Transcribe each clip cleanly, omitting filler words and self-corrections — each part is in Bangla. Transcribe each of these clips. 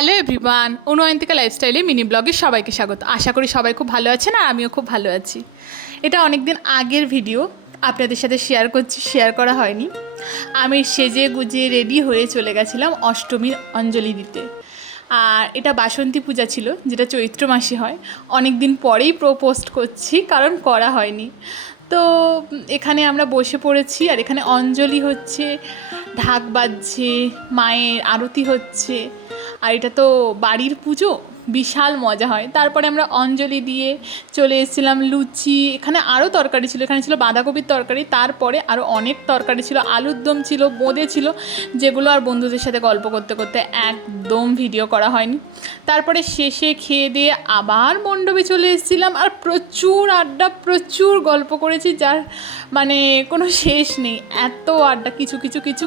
হ্যালো এভরিওয়ান, অনুয়ন্তিকা লাইফস্টাইলে মিনি ব্লগে সবাইকে স্বাগত। আশা করি সবাই খুব ভালো আছেন আর আমিও খুব ভালো আছি। এটা অনেক দিন আগের ভিডিও, আপনাদের সাথে শেয়ার করা হয়নি। আমি সেজে গুজে রেডি হয়ে চলে গেছিলাম অষ্টমীর অঞ্জলি দিতে। আর এটা বাসন্তী পূজা ছিল, যেটা চৈত্র মাসে হয়। অনেক দিন পরেই পোস্ট করছি, কারণ করা হয়নি। তো এখানে আমরা বসে পড়েছি আর এখানে অঞ্জলি হচ্ছে, ঢাক বাজছে, মায়ের আরতি হচ্ছে। আর এটা তো বাড়ির পুজো, বিশাল মজা হয়। তারপরে আমরা অঞ্জলি দিয়ে চলে এসেছিলাম। লুচি, এখানে আরও তরকারি ছিল। এখানে ছিল বাঁধাকপির তরকারি, তারপরে আরও অনেক তরকারি ছিল, আলুর দম ছিল, বোঁদে ছিল, যেগুলো আর বন্ধুদের সাথে গল্প করতে করতে একদম ভিডিও করা হয়নি। তারপরে শেষে খেয়ে দিয়ে আবার মণ্ডপে চলে এসেছিলাম আর প্রচুর আড্ডা, প্রচুর গল্প করেছি, যার মানে কোনো শেষ নেই। এত আড্ডা, কিছু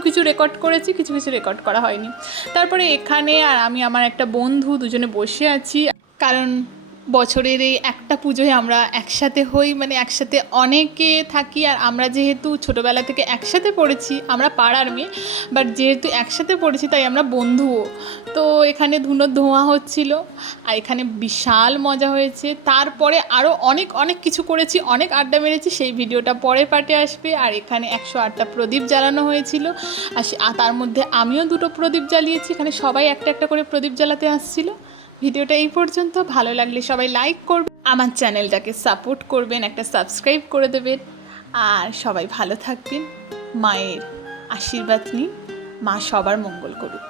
কিছু রেকর্ড করেছি, কিছু রেকর্ড করা হয়নি। তারপরে এখানে আর আমি আমার একটা বন্ধু দুজনে বসে আছি, কারণ বছরের এই একটা পুজোয় আমরা একসাথে হই, মানে একসাথে অনেকে থাকি। আর আমরা যেহেতু ছোটোবেলা থেকে একসাথে পড়েছি, আমরা পাড়ার মেয়ে, বাট যেহেতু একসাথে পড়েছি তাই আমরা বন্ধুও। তো এখানে ধুনোর ধোঁয়া হচ্ছিল আর এখানে বিশাল মজা হয়েছে। তারপরে আরও অনেক কিছু করেছি, অনেক আড্ডা মেরেছি, সেই ভিডিওটা পরের পার্টে আসবে। আর এখানে 108টা প্রদীপ জ্বালানো হয়েছিল, আর তার মধ্যে আমিও 2টো প্রদীপ জ্বালিয়েছি। এখানে সবাই একটা একটা করে প্রদীপ জ্বালাতে আসছিলো। ভিডিওটা এই পর্যন্ত। ভালো লাগলে সবাই লাইক করবেন, আমার চ্যানেলটাকে সাপোর্ট করবেন, একটা সাবস্ক্রাইব করে দেবেন। আর সবাই ভালো থাকবেন, মায়ের আশীর্বাদ নিন, মা সবার মঙ্গল করুক।